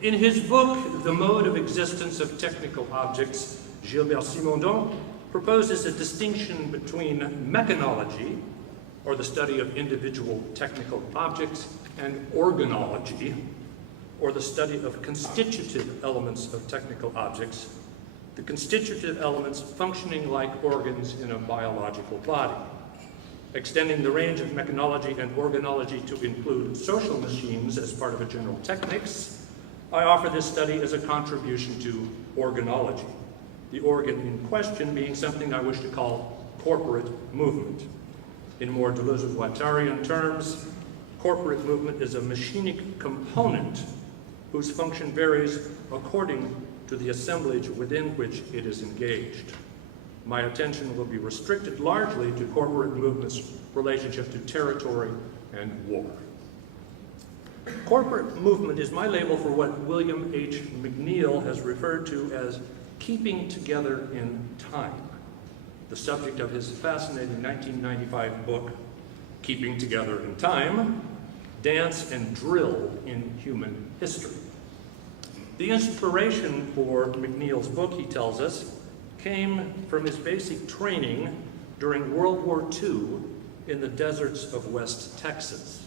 In his book, The Mode of Existence of Technical Objects, Gilbert Simondon proposes a distinction between mechanology, or the study of individual technical objects, and organology, or the study of constitutive elements of technical objects, the constitutive elements functioning like organs in a biological body. Extending the range of mechanology and organology to include social machines as part of a general techniques, I offer this study as a contribution to organology, the organ in question being something I wish to call corporate movement. In more Deleuze-Guattarian terms, corporate movement is a machinic component whose function varies according to the assemblage within which it is engaged. My attention will be restricted largely to corporate movement's relationship to territory and war. Corporate movement is my label for what William H. McNeill has referred to as keeping together in time, the subject of his fascinating 1995 book, Keeping Together in Time, Dance and Drill in Human History. The inspiration for McNeill's book, he tells us, came from his basic training during World War II in the deserts of West Texas.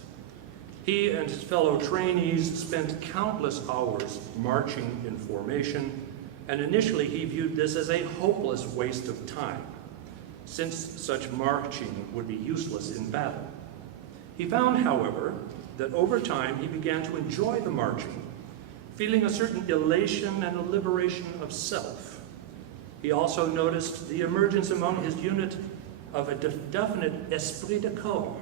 He and his fellow trainees spent countless hours marching in formation, and initially he viewed this as a hopeless waste of time, since such marching would be useless in battle. He found, however, that over time he began to enjoy the marching, feeling a certain elation and a liberation of self. He also noticed the emergence among his unit of a definite esprit de corps,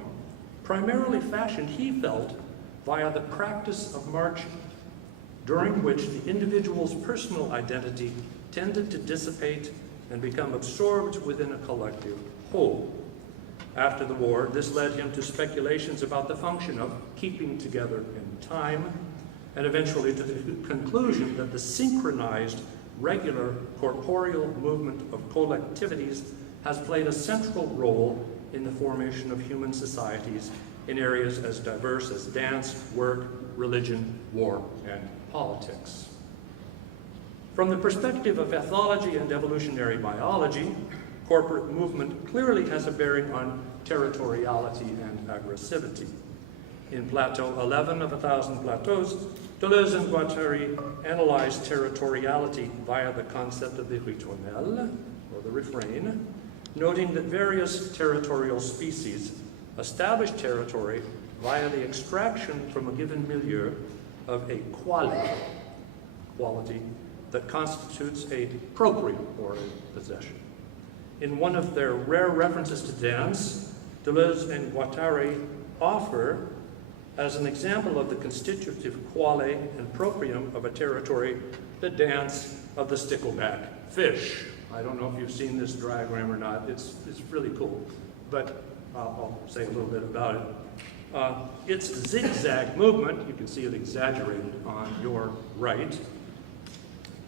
primarily fashioned, he felt, via the practice of marching, during which the individual's personal identity tended to dissipate and become absorbed within a collective whole. After the war, this led him to speculations about the function of keeping together in time, and eventually to the conclusion that the synchronized, regular corporeal movement of collectivities has played a central role in the formation of human societies in areas as diverse as dance, work, religion, war, and politics. From the perspective of ethology and evolutionary biology, corporate movement clearly has a bearing on territoriality and aggressivity. In Plateau 11 of 1,000 Plateaus, Deleuze and Guattari analyzed territoriality via the concept of the rituel, or the refrain, noting that various territorial species establish territory via the extraction from a given milieu of a quality that constitutes a proprium, or a possession. In one of their rare references to dance, Deleuze and Guattari offer, as an example of the constitutive quale and proprium of a territory, the dance of the stickleback fish. I don't know if you've seen this diagram or not. It's really cool, but I'll say a little bit about it. Its zigzag movement, you can see it exaggerated on your right,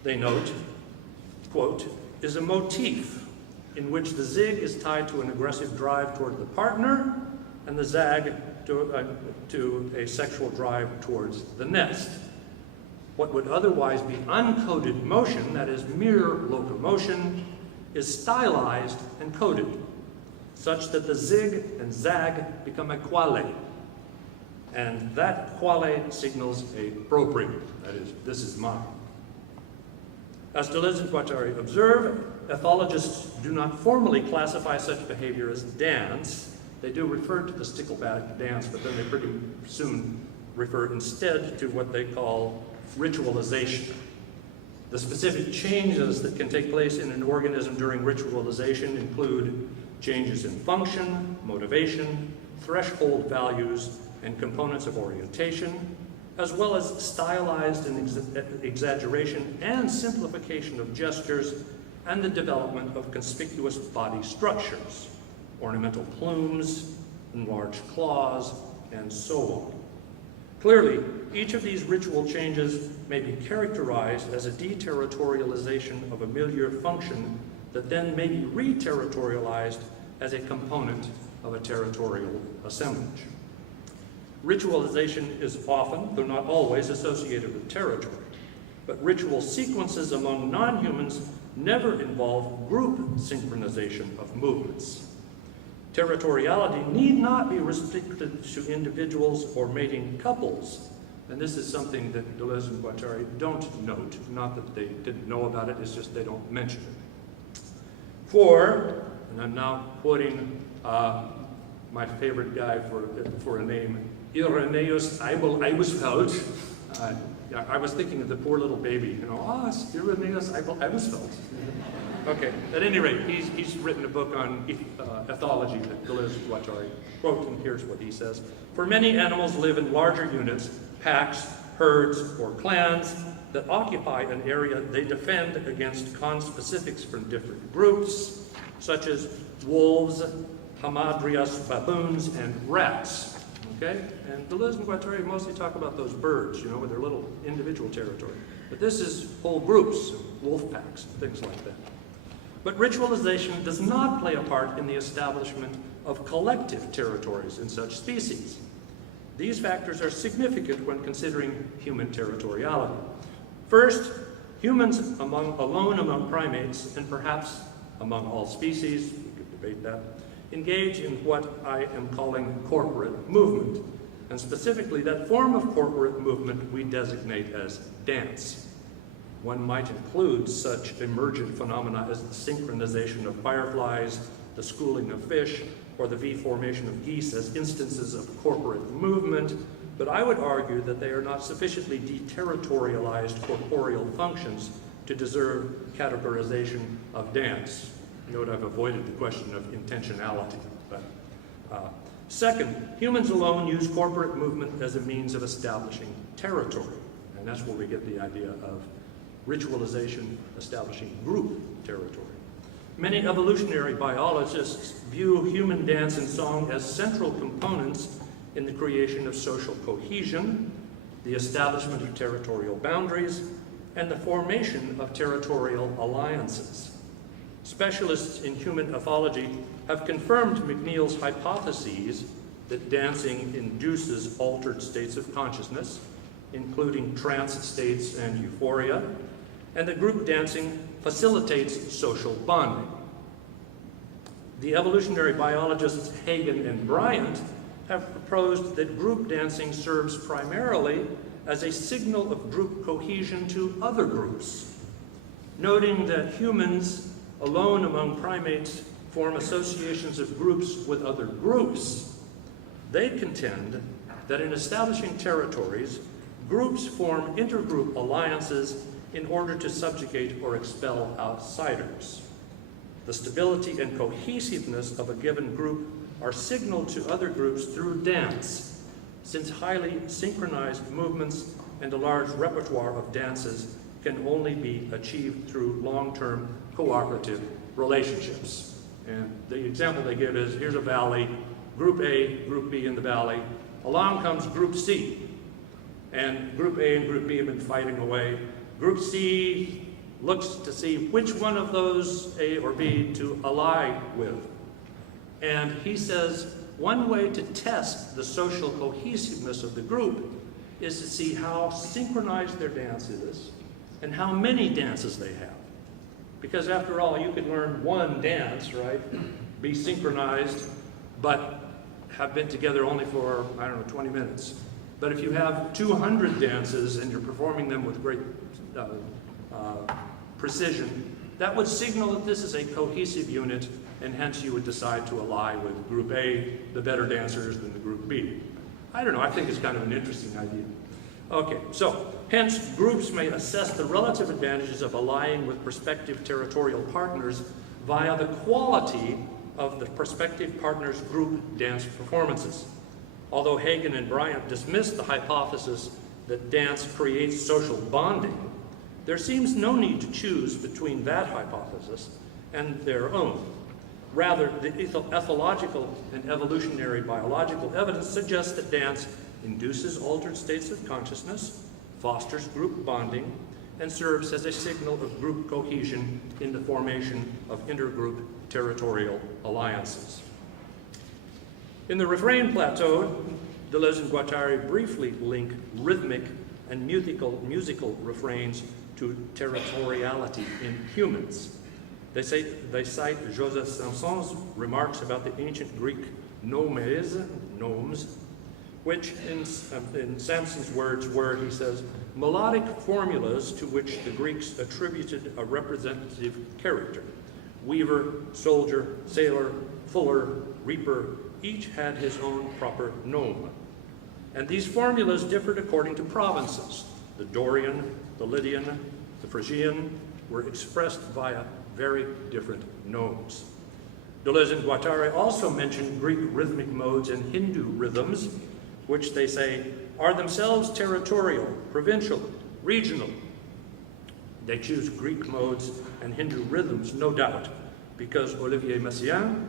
they note, quote, is a motif in which the zig is tied to an aggressive drive toward the partner and the zag to a sexual drive towards the nest. What would otherwise be uncoded motion, that is mere locomotion, is stylized and coded, such that the zig and zag become a quale. And that quale signals a proprium, that is, this is mine. As Deleuze and Guattari observe, ethologists do not formally classify such behavior as dance. They do refer to the stickleback dance, but then they pretty soon refer instead to what they call ritualization. The specific changes that can take place in an organism during ritualization include changes in function, motivation, threshold values, and components of orientation, as well as stylized and exaggeration and simplification of gestures, and the development of conspicuous body structures, ornamental plumes, enlarged claws, and so on. Clearly, each of these ritual changes may be characterized as a deterritorialization of a milieu function that then may be re-territorialized as a component of a territorial assemblage. Ritualization is often, though not always, associated with territory. But ritual sequences among non-humans never involve group synchronization of movements. Territoriality need not be restricted to individuals or mating couples. And this is something that Deleuze and Guattari don't note. Not that they didn't know about it, it's just they don't mention it. For, and I'm now quoting my favorite guy for a name, Irenaeus Eibusfeld. I was thinking of the poor little baby, Irenaeus Eibusfeld. Okay, at any rate, he's written a book on ethology that Deleuze and Guattari quote, and here's what he says. For many animals live in larger units, packs, herds, or clans that occupy an area they defend against conspecifics from different groups, such as wolves, hamadryas, baboons, and rats. Okay? And Deleuze and Guattari mostly talk about those birds, with their little individual territory. But this is whole groups, wolf packs, things like that. But ritualization does not play a part in the establishment of collective territories in such species. These factors are significant when considering human territoriality. First, humans alone among primates, and perhaps among all species, we could debate that, engage in what I am calling corporate movement. And specifically, that form of corporate movement we designate as dance. One might include such emergent phenomena as the synchronization of fireflies, the schooling of fish, or the V-formation of geese as instances of corporate movement, but I would argue that they are not sufficiently deterritorialized corporeal functions to deserve categorization of dance. Note I've avoided the question of intentionality. But, second, humans alone use corporate movement as a means of establishing territory, and that's where we get the idea of ritualization establishing group territory. Many evolutionary biologists view human dance and song as central components in the creation of social cohesion, the establishment of territorial boundaries, and the formation of territorial alliances. Specialists in human ethology have confirmed McNeill's hypotheses that dancing induces altered states of consciousness, including trance states and euphoria, and that group dancing facilitates social bonding. The evolutionary biologists Hagen and Bryant have proposed that group dancing serves primarily as a signal of group cohesion to other groups, noting that humans alone among primates form associations of groups with other groups. They contend that in establishing territories, groups form intergroup alliances in order to subjugate or expel outsiders. The stability and cohesiveness of a given group are signaled to other groups through dance, since highly synchronized movements and a large repertoire of dances can only be achieved through long-term cooperative relationships. And the example they give is, here's a valley, Group A, Group B in the valley. Along comes Group C. And Group A and Group B have been fighting away. Group C looks to see which one of those, A or B, to ally with. And he says one way to test the social cohesiveness of the group is to see how synchronized their dance is and how many dances they have. Because after all, you could learn one dance, right? Be synchronized, but have been together only for, 20 minutes. But if you have 200 dances and you're performing them with great precision, that would signal that this is a cohesive unit, and hence you would decide to ally with Group A, the better dancers, than the Group B. I don't know, I think it's kind of an interesting idea. Okay, so hence groups may assess the relative advantages of allying with prospective territorial partners via the quality of the prospective partners' group dance performances. Although Hagen and Bryant dismissed the hypothesis that dance creates social bonding, there seems no need to choose between that hypothesis and their own. Rather, the ethological and evolutionary biological evidence suggests that dance induces altered states of consciousness, fosters group bonding, and serves as a signal of group cohesion in the formation of intergroup territorial alliances. In the Refrain plateau, Deleuze and Guattari briefly link rhythmic and musical refrains to territoriality in humans. They cite Joseph Sanson's remarks about the ancient Greek nomes, which in Samson's words were, he says, melodic formulas to which the Greeks attributed a representative character. Weaver, soldier, sailor, fuller, reaper, each had his own proper nome. And these formulas differed according to provinces. The Dorian, the Lydian, the Phrygian were expressed via very different nomes. Deleuze and Guattari also mentioned Greek rhythmic modes and Hindu rhythms, which they say are themselves territorial, provincial, regional. They choose Greek modes and Hindu rhythms, no doubt, because Olivier Messiaen,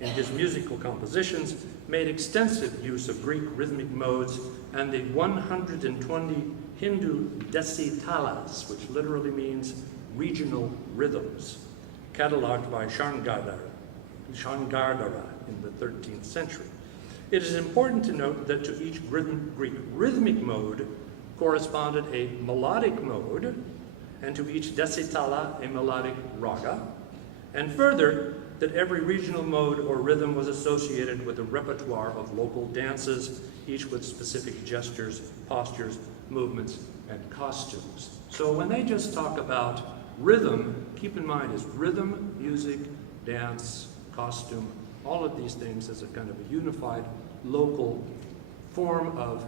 in his musical compositions, made extensive use of Greek rhythmic modes and the 120 Hindu desitalas, which literally means regional rhythms, cataloged by Shangadara in the 13th century. It is important to note that to each Greek rhythmic mode corresponded a melodic mode, and to each desitala a melodic raga, and further, that every regional mode or rhythm was associated with a repertoire of local dances, each with specific gestures, postures, movements, and costumes. So when they just talk about rhythm, keep in mind is rhythm, music, dance, costume, all of these things as a kind of a unified local form of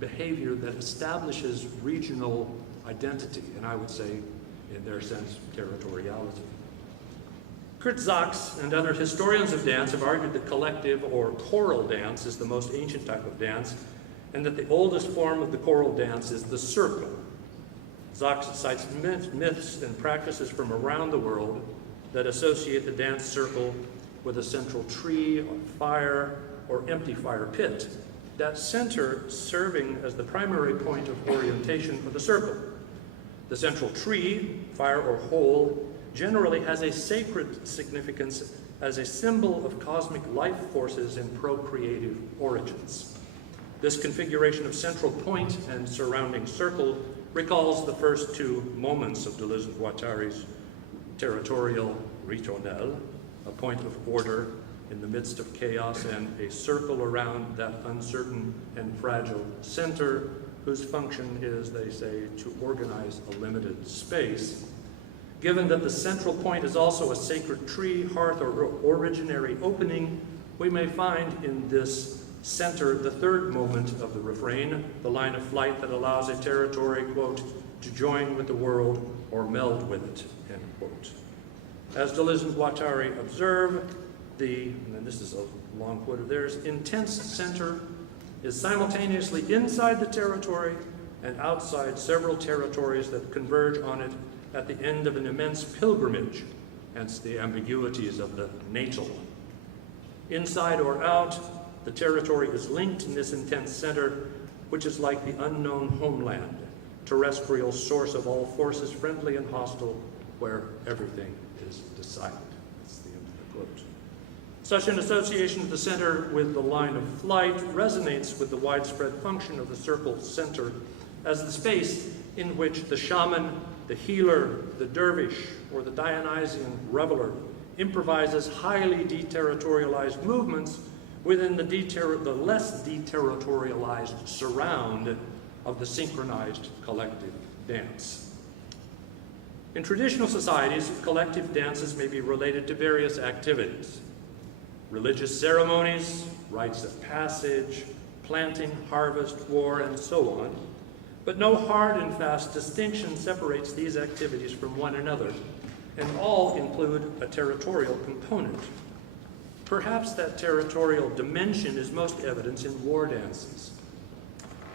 behavior that establishes regional identity, and I would say, in their sense, territoriality. Kurt Sachs and other historians of dance have argued that collective or choral dance is the most ancient type of dance, and that the oldest form of the choral dance is the circle. Sachs cites myths and practices from around the world that associate the dance circle with a central tree or fire or empty fire pit, that center serving as the primary point of orientation for the circle. The central tree, fire, or hole generally has a sacred significance as a symbol of cosmic life forces and procreative origins. This configuration of central point and surrounding circle recalls the first two moments of Deleuze and Guattari's territorial ritournelle, a point of order in the midst of chaos and a circle around that uncertain and fragile center whose function is, they say, to organize a limited space. Given that the central point is also a sacred tree, hearth, or originary opening, we may find in this center the third moment of the refrain, the line of flight that allows a territory, quote, to join with the world or meld with it, end quote. As Deleuze and Guattari observe, and this is a long quote of theirs, intense center is simultaneously inside the territory and outside several territories that converge on it at the end of an immense pilgrimage, hence the ambiguities of the natal. Inside or out, the territory is linked in this intense center, which is like the unknown homeland, terrestrial source of all forces, friendly and hostile, where everything is decided. That's the end of the quote. Such an association of the center with the line of flight resonates with the widespread function of the circle center as the space in which the shaman, the healer, the dervish, or the Dionysian reveler improvises highly deterritorialized movements within the less deterritorialized surround of the synchronized collective dance. In traditional societies, collective dances may be related to various activities: religious ceremonies, rites of passage, planting, harvest, war, and so on. But no hard and fast distinction separates these activities from one another, and all include a territorial component. Perhaps that territorial dimension is most evident in war dances.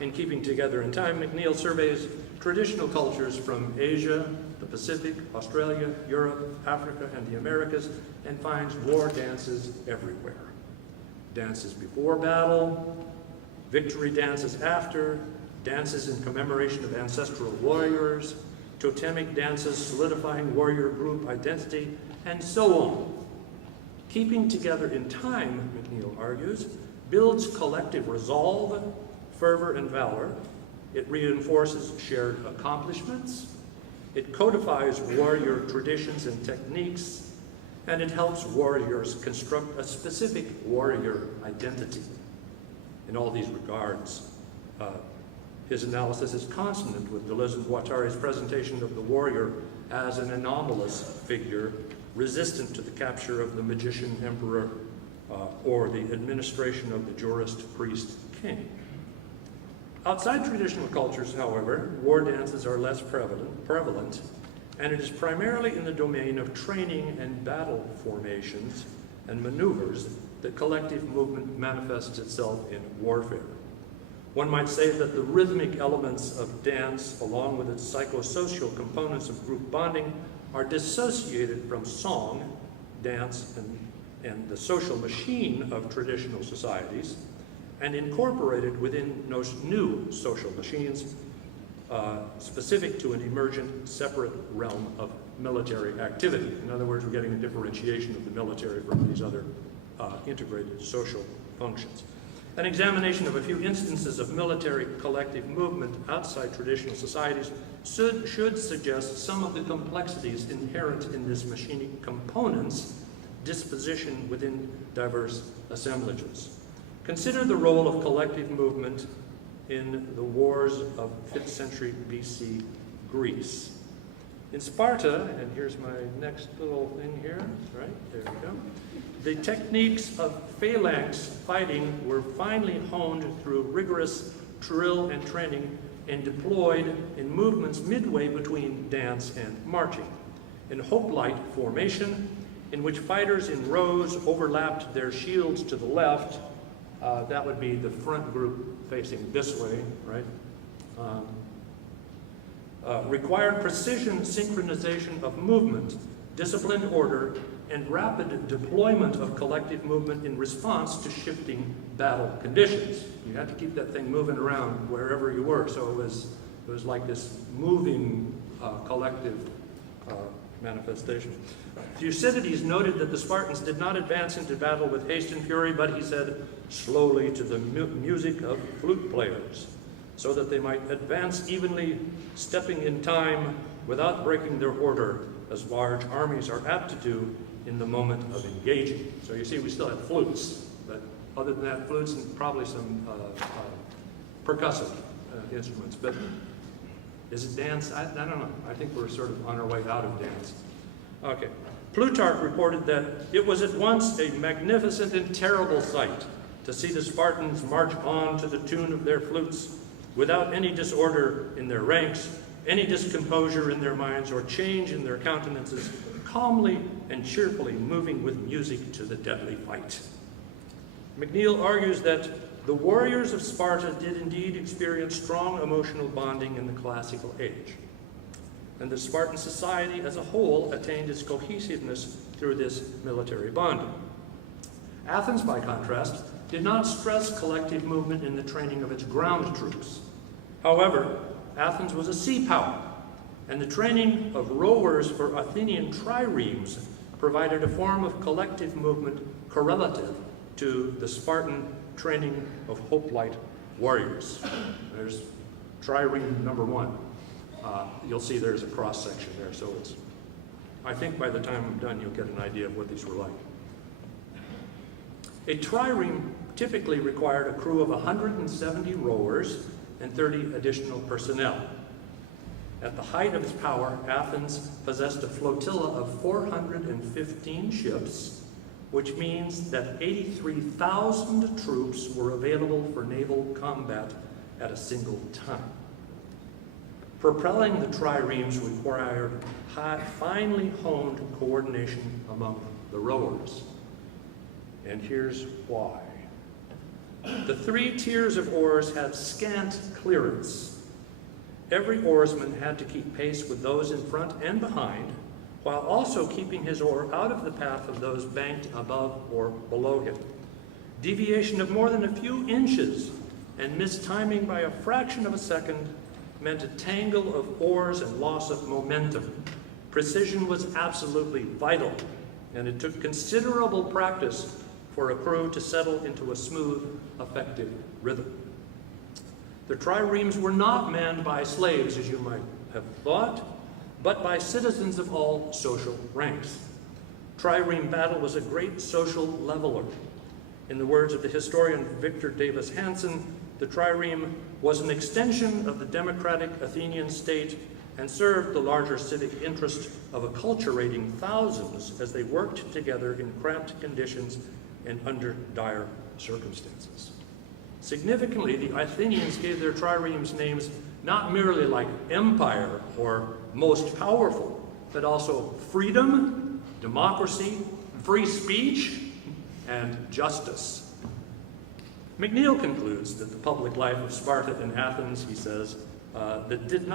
In Keeping Together in Time, McNeill surveys traditional cultures from Asia, the Pacific, Australia, Europe, Africa, and the Americas, and finds war dances everywhere. Dances before battle, victory dances after, dances in commemoration of ancestral warriors, totemic dances solidifying warrior group identity, and so on. Keeping Together in Time, McNeill argues, builds collective resolve, fervor, and valor, It reinforces shared accomplishments. It codifies warrior traditions and techniques, and it helps warriors construct a specific warrior identity. In all these regards, his analysis is consonant with Deleuze and Guattari's presentation of the warrior as an anomalous figure, resistant to the capture of the magician emperor or the administration of the jurist priest king. Outside traditional cultures, however, war dances are less prevalent, and it is primarily in the domain of training and battle formations and maneuvers that collective movement manifests itself in warfare. One might say that the rhythmic elements of dance, along with its psychosocial components of group bonding, are dissociated from song, dance, and the social machine of traditional societies, and incorporated within new social machines specific to an emergent, separate realm of military activity. In other words, we're getting a differentiation of the military from these other integrated social functions. An examination of a few instances of military collective movement outside traditional societies should suggest some of the complexities inherent in this machinic component's disposition within diverse assemblages. Consider the role of collective movement in the wars of 5th century BC Greece. In Sparta, and here's my next little thing here, right, there we go. The techniques of phalanx fighting were finely honed through rigorous drill and training and deployed in movements midway between dance and marching. In hoplite formation, in which fighters in rows overlapped their shields to the left, that would be the front group facing this way, right? Required precision synchronization of movement, disciplined order, and rapid deployment of collective movement in response to shifting battle conditions. You had to keep that thing moving around wherever you were, so it was like this moving collective manifestation. Thucydides noted that the Spartans did not advance into battle with haste and fury, but he said, slowly to the music of flute players, so that they might advance evenly, stepping in time without breaking their order, as large armies are apt to do in the moment of engaging. So you see, we still have flutes, but other than that, flutes and probably some percussive instruments. But is it dance? I don't know. I think we're sort of on our way out of dance. Okay. Plutarch reported that it was at once a magnificent and terrible sight to see the Spartans march on to the tune of their flutes without any disorder in their ranks, any discomposure in their minds, or change in their countenances, calmly and cheerfully moving with music to the deadly fight. McNeill argues that the warriors of Sparta did indeed experience strong emotional bonding in the classical age, and the Spartan society as a whole attained its cohesiveness through this military bonding. Athens, by contrast, did not stress collective movement in the training of its ground troops. However, Athens was a sea power, and the training of rowers for Athenian triremes provided a form of collective movement correlative to the Spartan training of hoplite warriors. There's trireme number 1. You'll see there's a cross-section there, so I think by the time I'm done, you'll get an idea of what these were like. A trireme typically required a crew of 170 rowers and 30 additional personnel. At the height of its power, Athens possessed a flotilla of 415 ships, which means that 83,000 troops were available for naval combat at a single time. Propelling the triremes required finely honed coordination among the rowers. And here's why. The 3 tiers of oars had scant clearance. Every oarsman had to keep pace with those in front and behind, while also keeping his oar out of the path of those banked above or below him. Deviation of more than a few inches and mistiming by a fraction of a second meant a tangle of oars and loss of momentum. Precision was absolutely vital, and it took considerable practice for a crew to settle into a smooth, effective rhythm. The triremes were not manned by slaves, as you might have thought, but by citizens of all social ranks. Trireme battle was a great social leveler. In the words of the historian Victor Davis Hansen, the trireme was an extension of the democratic Athenian state and served the larger civic interest of acculturating thousands as they worked together in cramped conditions and under dire circumstances. Significantly, the Athenians gave their triremes names not merely like empire or most powerful, but also freedom, democracy, free speech, and justice. McNeill concludes that the public life of Sparta and Athens, he says, that did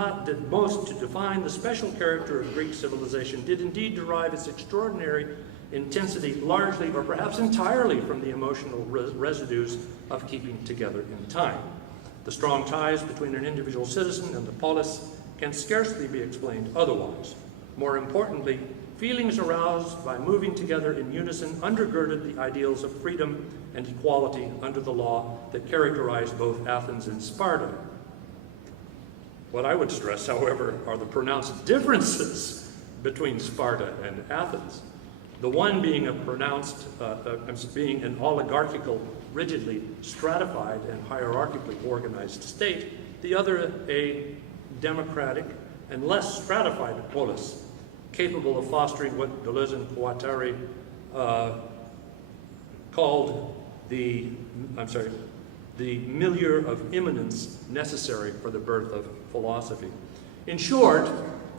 most to define the special character of Greek civilization did indeed derive its extraordinary intensity largely or perhaps entirely from the emotional residues of keeping together in time. The strong ties between an individual citizen and the polis can scarcely be explained otherwise. More importantly, feelings aroused by moving together in unison undergirded the ideals of freedom and equality under the law that characterized both Athens and Sparta. What I would stress, however, are the pronounced differences between Sparta and Athens. The one being being an oligarchical, rigidly stratified and hierarchically organized state, the other a democratic and less stratified polis, capable of fostering what Deleuze and Guattari called the milieu of immanence necessary for the birth of philosophy. In short,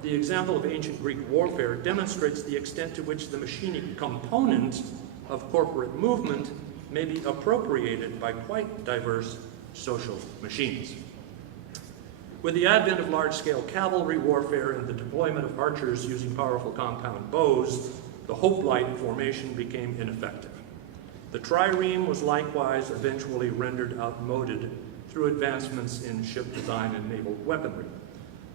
the example of ancient Greek warfare demonstrates the extent to which the machinic component of corporate movement may be appropriated by quite diverse social machines. With the advent of large-scale cavalry warfare and the deployment of archers using powerful compound bows, the hoplite formation became ineffective. The trireme was likewise eventually rendered outmoded through advancements in ship design and naval weaponry.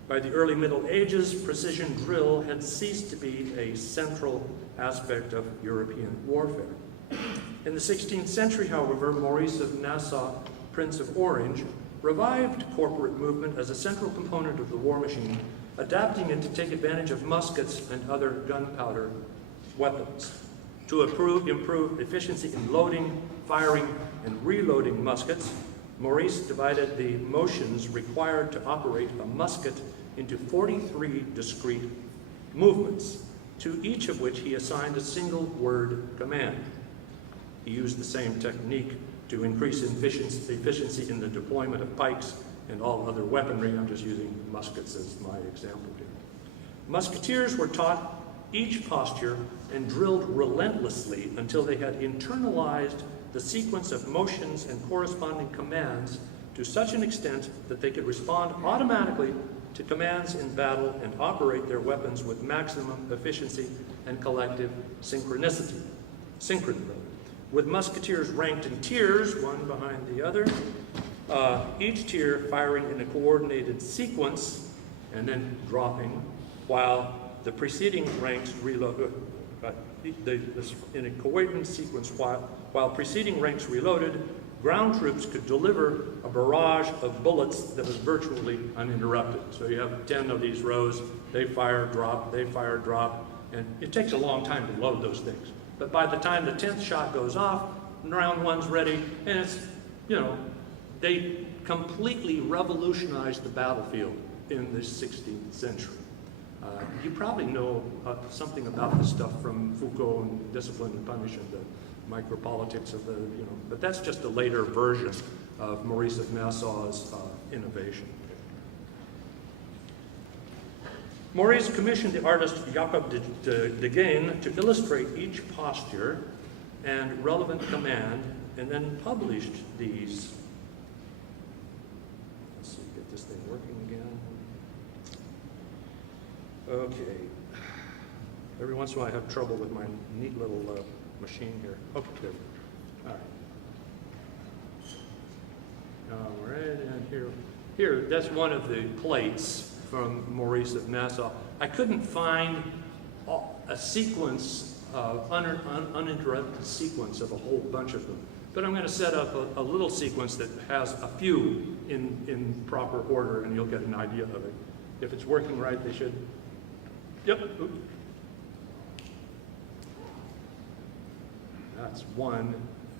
By the early Middle Ages, precision drill had ceased to be a central aspect of European warfare. In the 16th century, however, Maurice of Nassau, Prince of Orange, revived corporate movement as a central component of the war machine, adapting it to take advantage of muskets and other gunpowder weapons. To improve efficiency in loading, firing, and reloading muskets, Maurice divided the motions required to operate a musket into 43 discrete movements, to each of which he assigned a single word command. He used the same technique to increase efficiency in the deployment of pikes and all other weaponry. I'm just using muskets as my example here. Musketeers were taught each posture and drilled relentlessly until they had internalized the sequence of motions and corresponding commands to such an extent that they could respond automatically to commands in battle and operate their weapons with maximum efficiency and collective synchronicity. With musketeers ranked in tiers, one behind the other, each tier firing in a coordinated sequence and then dropping, while the preceding ranks reloaded, in a coordinated sequence, while preceding ranks reloaded, ground troops could deliver a barrage of bullets that was virtually uninterrupted. So you have 10 of these rows, they fire, drop, and it takes a long time to load those things. But by the time the 10th shot goes off, round one's ready, and it's, they completely revolutionized the battlefield in the 16th century. You probably know something about this stuff from Foucault and Discipline and Punishment, the micropolitics of the, but that's just a later version of Maurice of Nassau's innovation. Maurice commissioned the artist Jacob de Gain to illustrate each posture and relevant command, and then published these. Let's see, get this thing working again. Okay. Every once in a while I have trouble with my neat little machine here. Okay, there. All right. And here, that's one of the plates from Maurice of Nassau. I couldn't find a sequence, uninterrupted sequence of a whole bunch of them. But I'm going to set up a little sequence that has a few in proper order, and you'll get an idea of it. If it's working right, they should. Yep. Oops. That's one,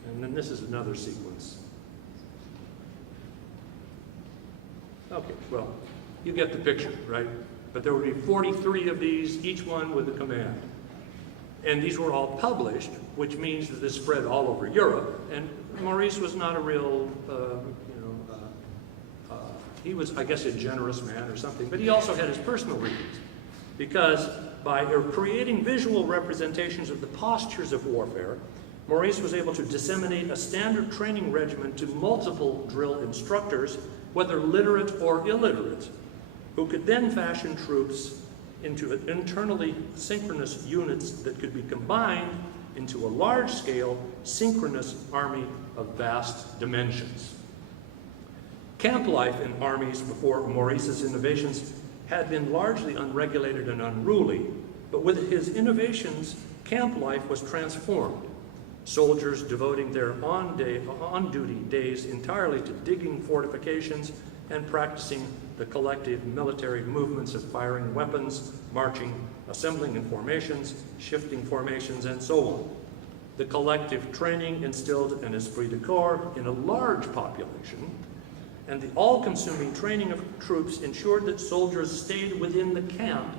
and then this is another sequence. Okay, well, you get the picture, right? But there would be 43 of these, each one with a command. And these were all published, which means that this spread all over Europe. And Maurice was not a real, he was, I guess, a generous man or something, but he also had his personal reasons. Because by creating visual representations of the postures of warfare, Maurice was able to disseminate a standard training regimen to multiple drill instructors, whether literate or illiterate, who could then fashion troops into internally synchronous units that could be combined into a large-scale synchronous army of vast dimensions. Camp life in armies before Maurice's innovations had been largely unregulated and unruly, but with his innovations, camp life was transformed. Soldiers devoting their on-duty days entirely to digging fortifications and practicing the collective military movements of firing weapons, marching, assembling in formations, shifting formations, and so on. The collective training instilled an esprit de corps in a large population, and the all-consuming training of troops ensured that soldiers stayed within the camp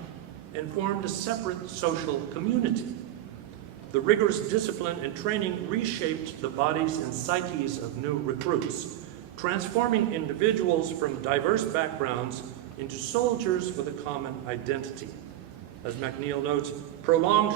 and formed a separate social community. The rigorous discipline and training reshaped the bodies and psyches of new recruits, transforming individuals from diverse backgrounds into soldiers with a common identity. As McNeill notes, prolonged